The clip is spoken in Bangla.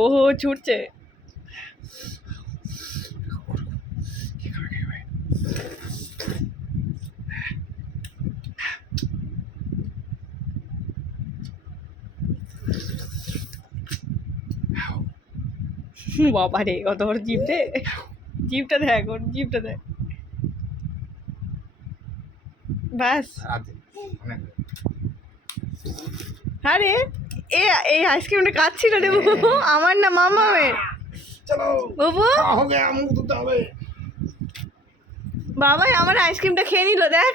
ও ছুটছে। বাবা রে কত বড় জিভ রে, জিভটা দেখ, ওর জিভটা দেখ। বাস আরে এ এই আইসক্রিমটা কাচ্ছিল রে বাবু, আমার না মামামের। বাবু বাবাই আমার আইসক্রিমটা খেয়ে নিল, দেখ।